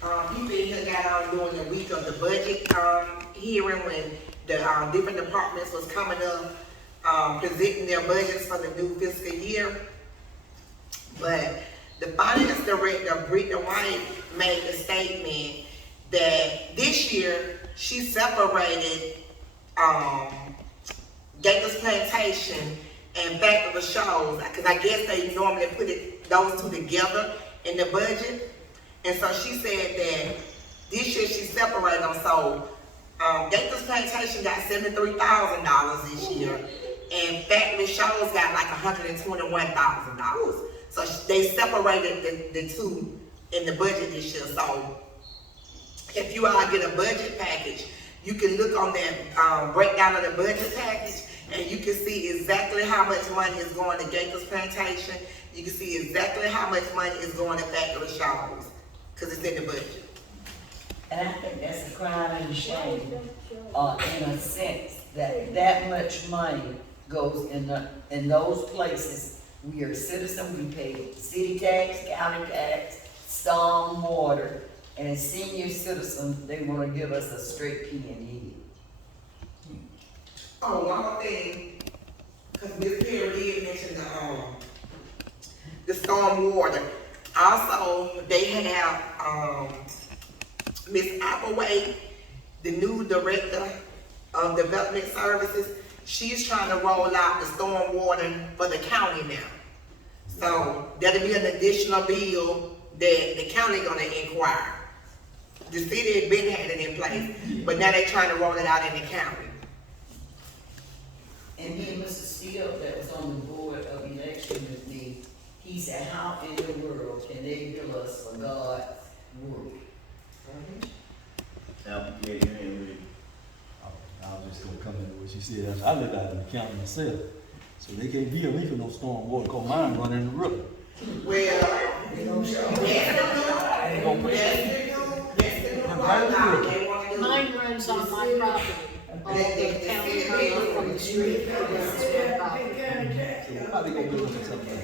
People in here got on during the week of the budget hearing when the different departments was coming up presenting their budgets for the new fiscal year. But the finance director, Brittany White, made a statement that this year she separated Gators Plantation and Back of the Shows, because I guess they normally put those two together in the budget. And so she said that this year she separated them. So Gators Plantation got $73,000 this year, and Back of the Shows got like $121,000. So they separated the two in the budget this year. So if you all get a budget package, you can look on that breakdown of the budget package, and you can see exactly how much money is going to Gators Plantation. You can see exactly how much money is going to Factory Shows, because it's in the budget. And I think that's a crime and a shame, in a sense, that much money goes in those places. We are citizens, we pay city tax, county tax, storm water, and as senior citizens, they wanna give us a straight P&E. Oh, one more thing, because Ms. Perry did mention the storm water. Also, they have Ms. Applewhite, the new director of development services. She's trying to roll out the storm water for the county now. So that'll be an additional bill that the county gonna inquire. The city had been had it in place, but now they're trying to roll it out in the county. And then Mr. Steele, that was on the board of election with me, he said, how in the world can they bill us for God's work? I was just gonna come in with what you said. I live out in the county myself, so they can't bill me for no storm water, cause mine run in the river. Well, yes, they do. Mine runs on my property. All the county road from the street. How they gonna bill us for something?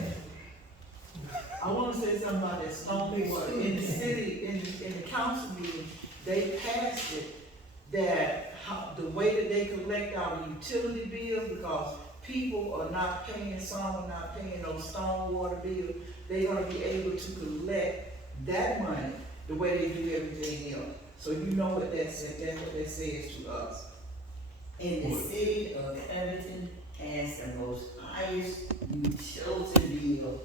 I wanna say something about that stormwater. In the city, in the council meeting, they passed it that the way that they collect our utility bills, because people are not paying, some are not paying those stormwater bills, they're gonna be able to collect that money the way they do everything else. So you know what that's what that says to us. And the city of Covington has the most highest utility bill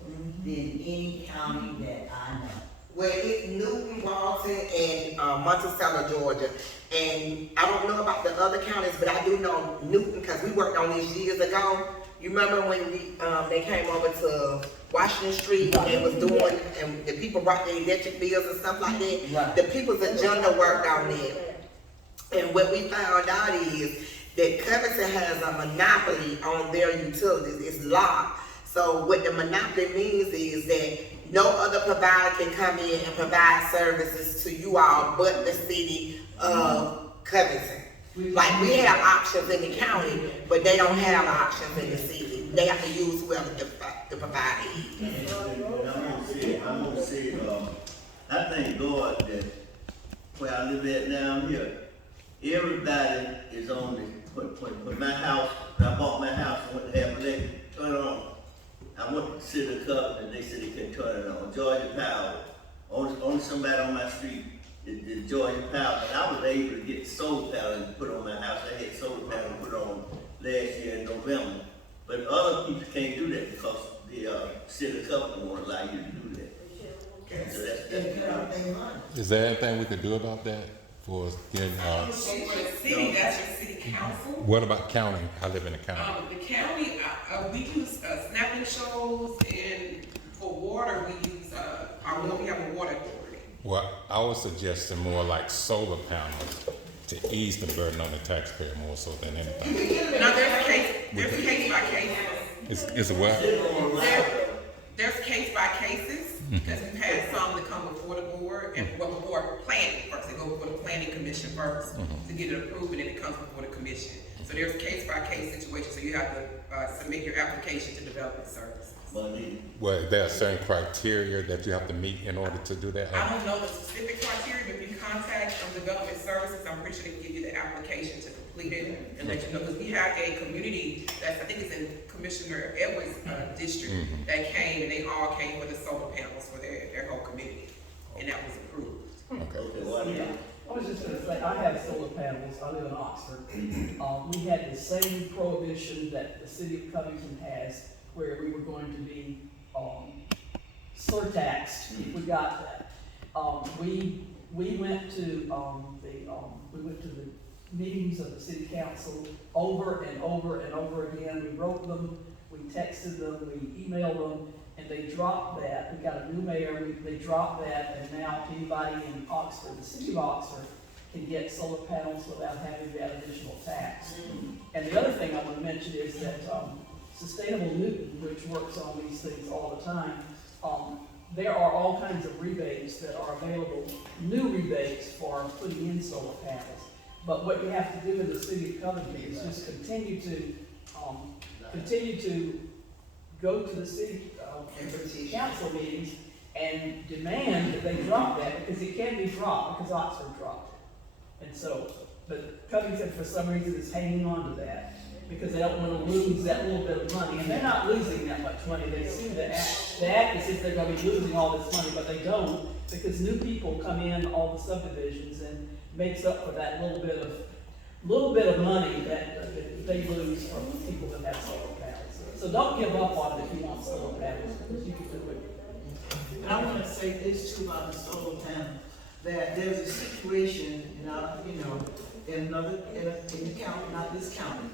than any county that I know. Well, it's Newton, Walton, and Monticello, Georgia. And I don't know about the other counties, but I do know Newton, because we worked on this years ago. You remember when they came over to Washington Street and they was doing, and the people brought their electric bills and stuff like that? Right. The people's agenda worked on that. And what we found out is that Covington has a monopoly on their utilities. It's locked. So what the monopoly means is that no other provider can come in and provide services to you all but the city of Covington. Like, we have options in the county, but they don't have options in the city. They have to use whoever the provider is. And I'm gonna say, I thank God that where I live at now here, everybody is on the, for my house, when I bought my house, I went to have electric, turn it on. I went to the city of Covington, they said they couldn't turn it on. Georgia Power, only somebody on my street is Georgia Power, and I was able to get solar panels and put on my house. I had solar panels put on last year in November. But other people can't do that because the city of Covington won't allow you to do that. So that's Is there anything we can do about that for getting, City, that's your city council. what about county? I live in the county. The county, we use snapping shows, and for water, we use, we have a water authority. Well, I was suggesting more like solar panels to ease the burden on the taxpayer more so than anything. Now, there's case by cases. It's a what? There's case by cases, because we've had some that come before the board, and well, before planning first, they go before the planning commission first to get it approved, and then it comes before the commission. So there's case by case situation, so you have to submit your application to development services. Well, there are certain criteria that you have to meet in order to do that. I don't know the specific criteria, contact of the government services, I'm pretty sure they can give you the application to complete it and let you know, because we have a community that's, I think it's in Commissioner Edwards' district, that came, and they all came with the solar panels for their whole community, and that was approved. Okay, what? Yeah, I was just gonna say, I have solar panels, I live in Oxford. We had the same prohibition that the city of Covington has, where we were going to be, surtaxed if we got that. We went to, the meetings of the city council over and over and over again. We wrote them, we texted them, we emailed them, and they dropped that. We got a new mayor, they dropped that, and now anybody in Oxford, the city of Oxford, can get solar panels without having that additional tax. And the other thing I want to mention is that Sustainable Newton, which works on these things all the time, there are all kinds of rebates that are available, new rebates for putting in solar panels. But what you have to do in the city of Covington is just continue to go to the city council meetings and demand that they drop that, because it can be dropped, because Oxford dropped it. And so, but Covington for some reason is hanging on to that, because they don't want to lose that little bit of money, and they're not losing that much money. They seem to act as if they're going to be losing all this money, but they don't, because new people come in all the subdivisions and makes up for that little bit of money that they lose from people that have solar panels. So don't give up on it if you want solar panels, because you can do it. And I wanna say this too about the solar panel, that there's a situation in our, in the county, not this county,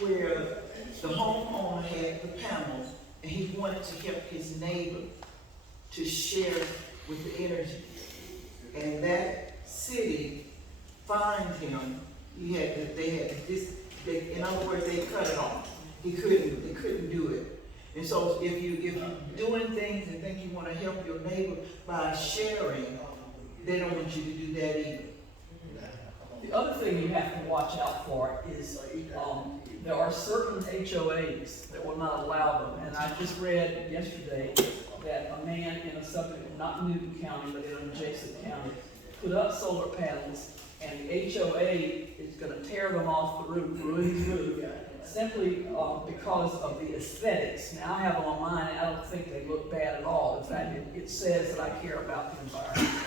where the homeowner had the panels and he wanted to help his neighbor to share with the energy. And that city fined him. In other words, they cut it off. They couldn't do it. And so if you're doing things and think you wanna help your neighbor by sharing, they don't want you to do that either. The other thing you have to watch out for is, there are certain HOAs that will not allow them. And I just read yesterday that a man in a subdivision, not Newton County, but in an adjacent county, put up solar panels, and the HOA is gonna tear them off the roof, ruin his roof, simply because of the aesthetics. Now, I have them on mine, I don't think they look bad at all. In fact, it says that I care about the environment.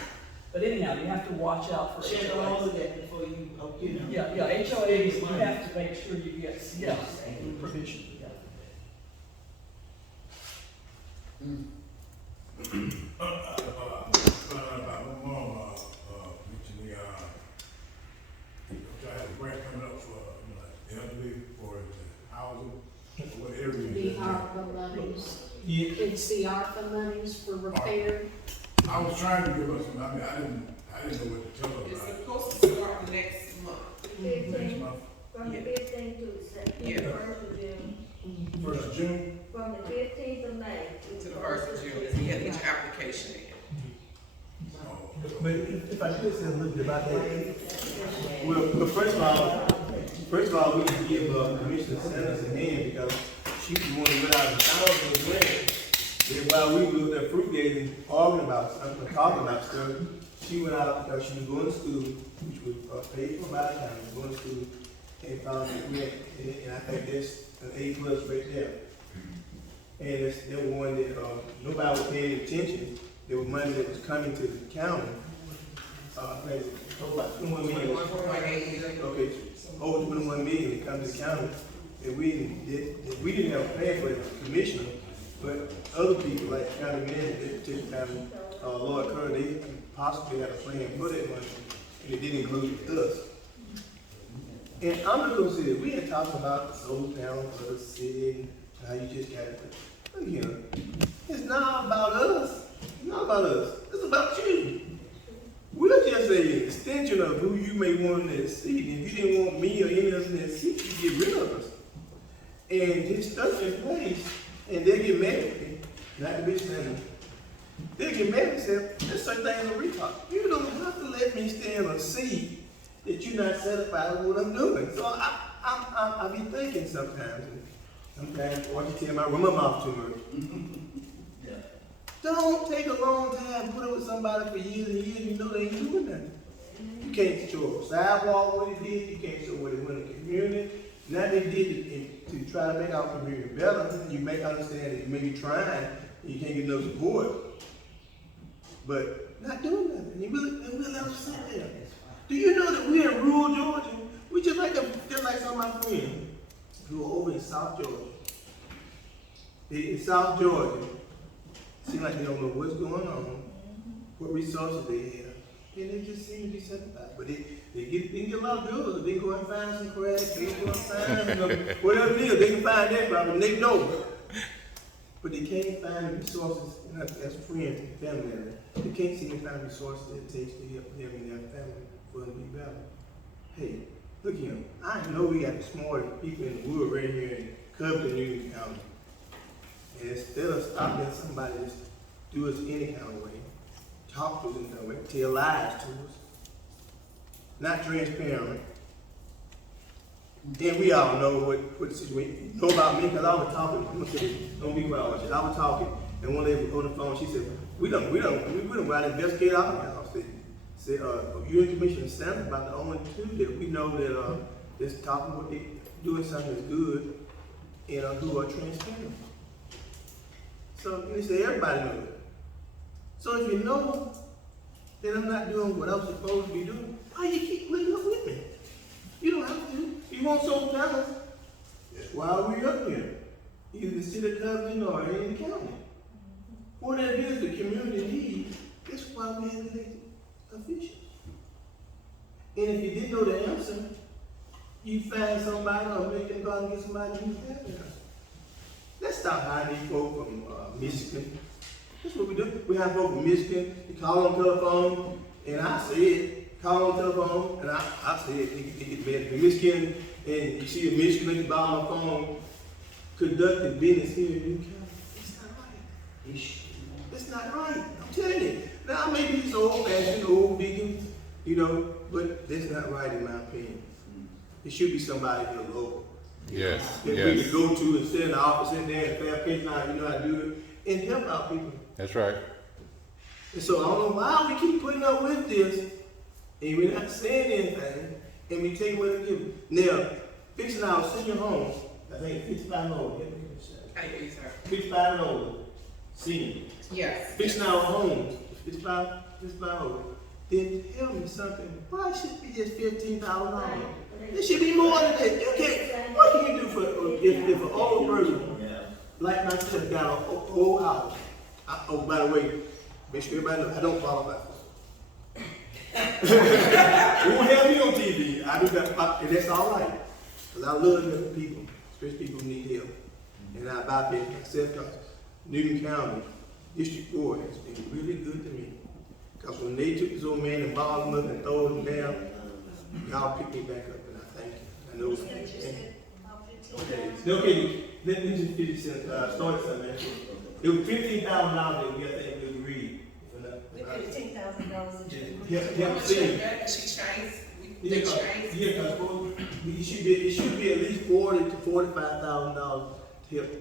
But anyhow, you have to watch out for Check HOAs. all of that before you. Yeah, HOAs, you have to make sure you get, permission. Coming up for, elderly for housing, what area? The ARPA monies, it's the ARPA monies for repair. I was trying to give us some, I didn't know what to tell It's us about. supposed to start next month. Next month, From the 15th to the 1st of June. first of June, From the 15th of May To the 1st of June, so you have to get your application in. But if I could say a little bit about that. Well, first of all, we can give Commissioner Sanders a hand, because she was one who went out of town as well. And while we were at Fruitgate and arguing about something, talking about stuff, she went out because she was going to school, which was paid for by the county, going to school, and found a grant, and I think that's an A+ right there. And they were one that nobody was paying attention. There was money that was coming to the county. Maybe about 21 million. Okay, over 21 million that come to the county. And we didn't have a plan for the commissioner, but other people like the county manager, the county, Lord Kerr, they possibly had a plan for that money, and it didn't include us. And I'm just gonna say that we had talked about the solar panel for the city and how you just got it. But, it's not about us. It's not about us. It's about you. We're just an extension of who you may want in that seat. If you didn't want me or any of us in that seat, you get rid of us. And this stuff in place, and they get mad at me, not to be standing. They get mad and say, there's certain things on recall. You don't have to let me stay in a seat that you're not satisfied with what I'm doing. So I be thinking sometimes, why you tell me I run my mouth too much? Don't take a long time, put it with somebody for years and years, you know they ain't doing nothing. You can't show a sidewalk what it did, you can't show what it went in the community. Now they did it to try to make our community better. You may understand that you may be trying, and you can't get no support. But not doing nothing. You really let us sit there. Do you know that we're in rural Georgia? We just like some of my friends who are over in South Georgia. In South Georgia, seem like they don't know what's going on, what resources they have. And they just seem to be satisfied. But they get a lot of drugs. They go and find some crack, they go and find whatever it is, they can find that problem, they know. But they can't find the resources, as friends and family members, they can't seem to find resources that it takes to help them and their family for them to be better. Hey, look here, I know we got the smartest people in the world right here in Covington, Union County. And instead of stopping somebody just do us any kind of way, talk to us in that way, tell lies to us, not transparent. Then we all know what the situation, know about me, because I was talking, I'm gonna say, don't be quiet, I was talking, and one lady on the phone, she said, we don't go out and investigate our house. Said, you and Commissioner Sanders about the only two that we know that that's talking what they doing something that's good and who are transparent. So they say everybody knows it. So if you know that I'm not doing what I'm supposed to be doing, why you keep putting up with me? You don't have to. You want solar panels? That's why we up here. Either the city of Covington or in the county. Whatever it is the community needs, that's why we have elected officials. And if you didn't know the answer, you find somebody or make them go and get somebody who's have the answer. Let's stop hiring these folks from Michigan. That's what we do. We have folks from Michigan, they call on telephone, and I say it, call on telephone, and I say it, they get mad. In Michigan, and you see a Michigan at the bottom of the phone, conducting business here in New County. It's not right. It's not right. I'm telling you. Now maybe it's old-fashioned, old vegans, but that's not right in my opinion. It should be somebody here local. Yes. That we can go to and sit in the office in there and fabricate how you know how to do it and help our people. That's right. And so I don't know why we keep putting up with this and we're not saying anything and we take what we give. Now, fixing our senior homes, I think 55 and older. I hear you, sir. 55 and older, senior. Yes. Fixing our homes, 55 and older. Then tell me something. Why should it be just $15,000? It should be more than that. You can't. What can you do for if an old person like myself got a whole house? Oh, by the way, make sure everybody knows I don't qualify for it. We won't have me on TV. I do that, and that's all right. Because I love them people, especially people who need help. And I bypass myself because Newton County District 4 has been really good to me. Because when they took this old man and balled him up and threw him down, y'all picked me back up, and I thank you. I know it's okay. Let me just finish start something. It was $15,000 that we agreed. $15,000. She changed. It should be at least $40,000 to $45,000 to help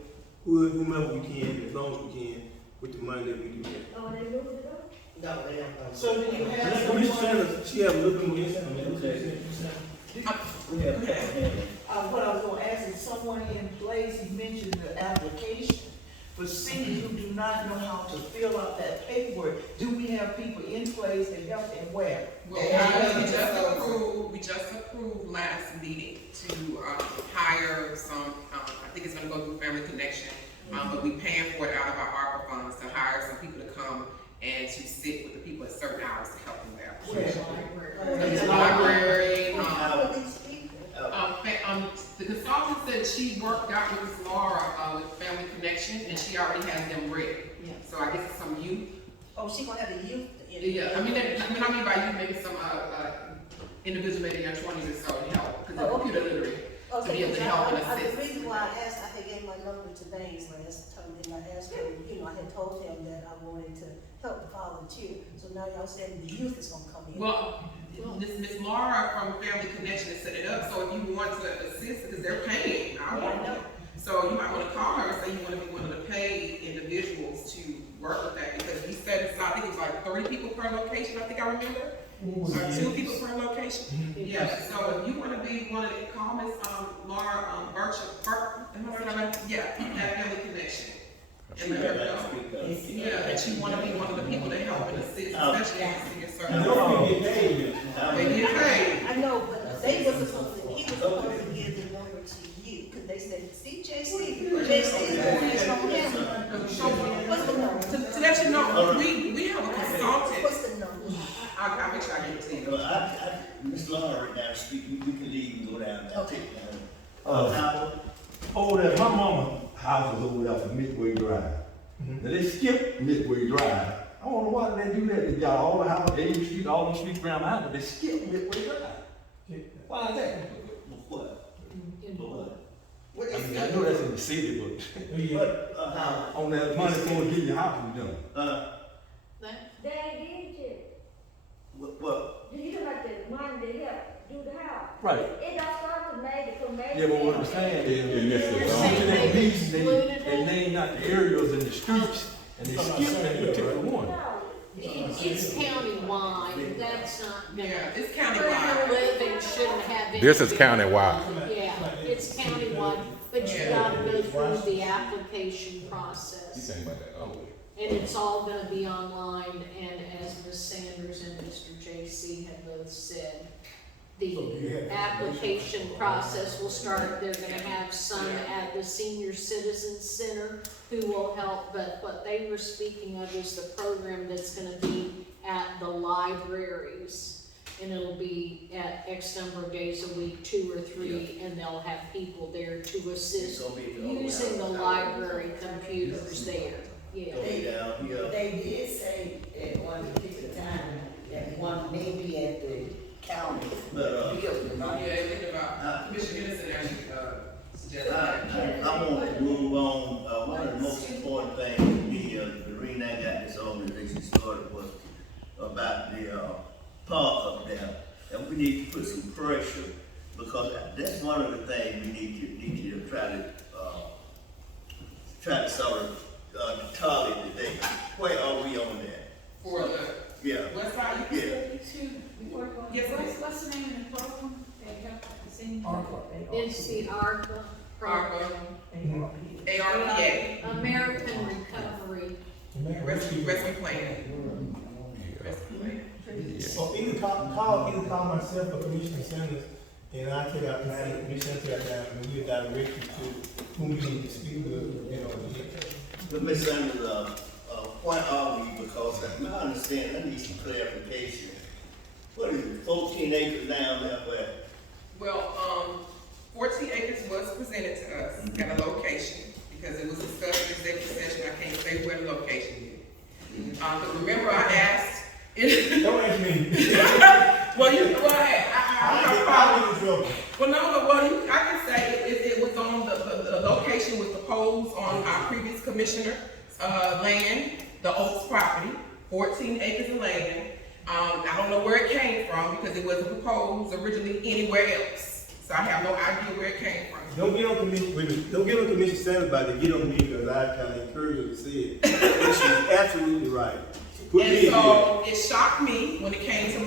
whomever we can, as long as we can, with the money that we do get. Oh, they moved it up? No, they don't. So do you have Commissioner someone, Sanders, she have a little more insight. what I was gonna ask is someone in place, he mentioned the application for seniors who do not know how to fill out that paperwork. Do we have people in place to help and where? Well, we just approved last meeting to hire some, I think it's gonna go through Family Connection, but we paying for it out of our ARPA funds to hire some people to come and to sit with the people at certain hours to help them there. The library, the consultant said she worked out with Ms. Laura with Family Connection, and she already has them ready. Yeah. So I guess it's some youth. Oh, she gonna have the youth? Yeah, I mean by youth, maybe some individual maybe in their 20s or so to help, because they're computer literate, to be able to help and assist. The reason why I asked, I had gave my number to Banks last time, and I asked him, I had told him that I wanted to help volunteer. So now y'all saying the youth is gonna come in. Well, Miss Laura from Family Connection has set it up, so if you want to assist, because they're paying. I know. So you might want to call her and say you want to be one of the paid individuals to work with that, because we set aside, I think it was like 30 people per location, I think I remember. Or 2 people per location? Yeah, so if you wanna be one of the, call Miss, Laura, am I saying that right? Yeah, that family connection. And let her know, yeah, that you wanna be one of the people that help and assist, especially in seeing certain. And don't get paid. They get paid. I know, but he was supposed to give the number to you, cause they said, see, JC is the one that's gonna handle it. What's the number? To let you know, we have a consultant. What's the number? I'll make sure I get it to you. Well, Miss Laura right now speaking, we can leave and go down. Okay. Over there, my mama's house is over there for Midway Drive. Now they skipped Midway Drive. I don't know why they do that. They got all the houses, 8th Street, all the streets around my house, but they skipped Midway Drive. Why is that? What? I mean, I know that's in the city, but on that money for getting your house done. They did it. What? You know, like the money to help do the house. Right. It don't start to make it from May. Yeah, but what I'm saying is, they lease, they name out the areas and the streets, and they skip that particular one. No. It's countywide, that's not. Yeah, it's Where countywide. you're living shouldn't have anything. This is countywide. Yeah, it's countywide, but you gotta go through the application process. And it's all gonna be online, and as Ms. Sanders and Mr. JC have both said, the application process will start, they're gonna have some at the Senior Citizen Center who will help, but what they were speaking of is the program that's gonna be at the libraries. And it'll be at X number of days a week, 2 or 3, and they'll have people there to assist using the library computers there, yeah. Down here. They did say at one particular time that one may be at the county building, Yeah, right? thinking about, Commissioner Innocent actually, suggested that. I want to move on. One of the most important things to me, the reason I got this organization started was about the park up there. And we need to put some pressure, because that's one of the things we need to try to sort of target today. Where are we on that? For the Yeah. west side, you said? Yes, ma'am. What's the name of the program? It's the ARPA program, ARPA, American Recovery. rescue plan. Rescue plan. So either call myself or Commissioner Sanders, and I take out the Commissioner take out down, and we direct you to whom we need to speak with, you know. But Ms. Sanders, why are we? Because my understanding, I need some clarification. What is it, 14 acres down there where? Well, 14 acres was presented to us at a location, because it was discussed in executive session. I can't say where the location is. But remember I asked. Don't ask me. Well, you go ahead. I get in trouble. Well, no, well, I can say it was on the location was proposed on our previous commissioner's land, the Oaks property, 14 acres of land. I don't know where it came from, because it wasn't proposed originally anywhere else. So I have no idea where it came from. Don't get on Commissioner Sanders about to get on me, because I kind of encourage her to say it. And she's absolutely right. Put me And in so it shocked me when it came to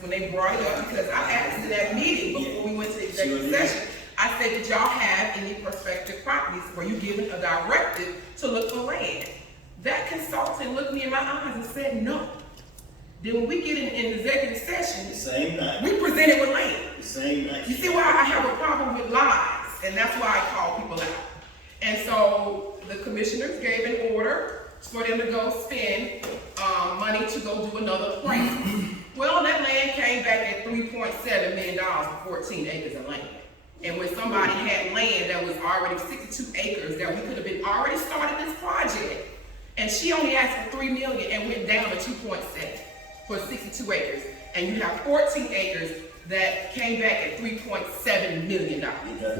when they brought it up, because I asked in that meeting before we went to executive session, I said, did y'all have any prospective properties? Were you given a directive to look for land? That consultant looked me in my eyes and said, no. Then when we get in executive session, The same night. we presented with land. The same night. You see why I have a problem with lies, and that's why I call people out. And so the commissioners gave an order for them to go spend money to go do another appraisal. Well, that land came back at $3.7 million for 14 acres of land. And when somebody had land that was already 62 acres, that we could have been already started this project, and she only asked for $3 million and went down to 2.7 for 62 acres. And you have 14 acres that came back at $3.7 million.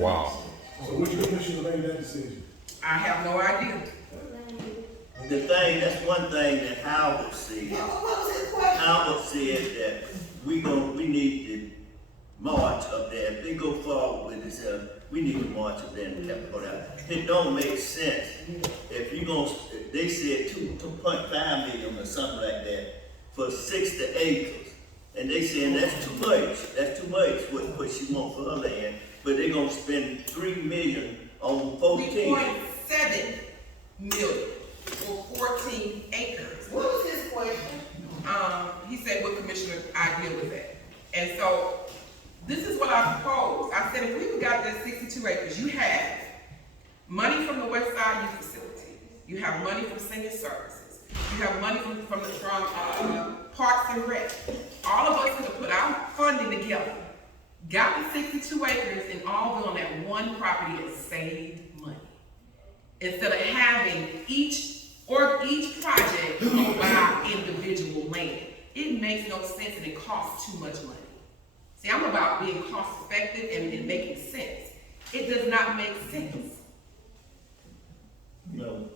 Wow. So which commissioner made that decision? I have no idea. That's one thing that Howard said. Howard said that we need to march up there. If they go forward with this, we need to march up there and have to go down. It don't make sense. If they said 2.5 million or something like that for 60 acres. And they saying that's too much, what she want for her land, but they gonna spend 3 million on 14. 3.7 million for 14 acres. What was his question? He said what commissioner idea was that. And so, this is what I proposed. I said, if we got that 62 acres, you have money from the West Side Youth Facility, you have money from Senior Services, you have money from Parks and Rec. All of us could have put our funding together, got the 62 acres and all on that one property and saved money. Instead of having each project go buy individual land. It makes no sense and it costs too much money. See, I'm about being cost effective and making sense. It does not make sense. No.